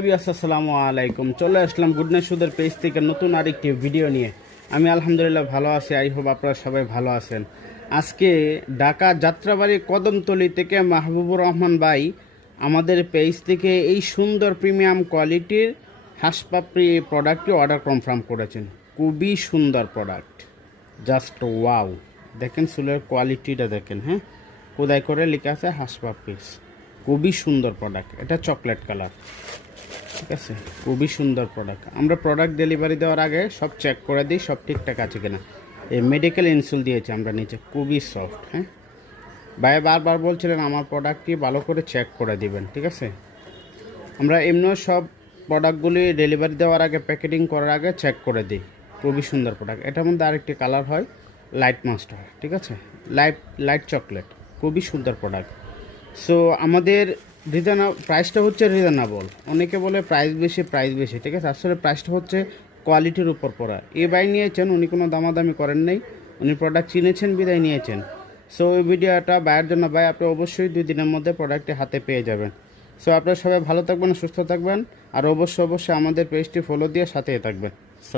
আসসালামু আলাইকুম। চলে আসলাম গুডনেস সুদের পেজ থেকে নতুন আরেকটি ভিডিও নিয়ে। আমি আলহামদুলিল্লাহ ভালো আছি, আই হোপ আপনারা সবাই ভালো আছেন। আজকে ঢাকা যাত্রাবাড়ি কদমতলি থেকে মাহবুবুর রহমান ভাই আমাদের পেজ থেকে এই সুন্দর প্রিমিয়াম কোয়ালিটির হাঁসপাপড়ি প্রোডাক্টটি অর্ডার কনফার্ম করেছেন। খুবই সুন্দর প্রোডাক্ট। Just wow. দেখেন চুলের কোয়ালিটিটা দেখেন হ্যাঁ? কোদাই করে লেখা আছে হাঁসপাপিস খুবই সুন্দর প্রোডাক্ট। এটা চকলেট কালার। ঠিক আছে? খুবই সুন্দর প্রোডাক্ট আমরা প্রোডাক্ট ডেলিভারি দেওয়ার আগে সব চেক করে দিই, সব ঠিকঠাক আছে কিনা। এই মেডিকেল ইনসুল দিয়েছি আমরা নিচে, খুবই সফট হ্যাঁ? ভাই, বারবার বলছিলেন আমার প্রোডাক্টটি ভালো করে চেক করে দিবেন, ঠিক আছে? আমরা এমনিও সব প্রোডাক্টগুলি ডেলিভারি দেওয়ার আগে প্যাকেটিং করার আগে চেক করে দিই। খুবই সুন্দর প্রোডাক্ট এটার মধ্যে আরেকটি কালার হয় লাইট মাস্টার ঠিক আছে? লাইট লাইট চকলেট খুবই সুন্দর প্রোডাক্ট সো আমাদের রিজনা প্রাইসটা হচ্ছে রিজনেবল অনেকে বলে প্রাইস বেশি প্রাইস বেশি, ঠিক আছে? আসলে প্রাইসটা হচ্ছে কোয়ালিটির উপর পড়া। এ বাই নিয়েছেন, উনি কোনো দামাদামি করেন নাই। উনি প্রোডাক্ট চিনেছেন, বিদায় নিয়েছেন। সো এই ভিডিওটা বায়ের জন্য, ভাই, আপনি অবশ্যই দুই দিনের মধ্যে প্রোডাক্টটি হাতে পেয়ে যাবেন। সো আপনারা সবাই ভালো থাকবেন, সুস্থ থাকবেন। আর অবশ্যই অবশ্যই আমাদের পেজটি ফলো দিয়ে সাথে থাকবেন।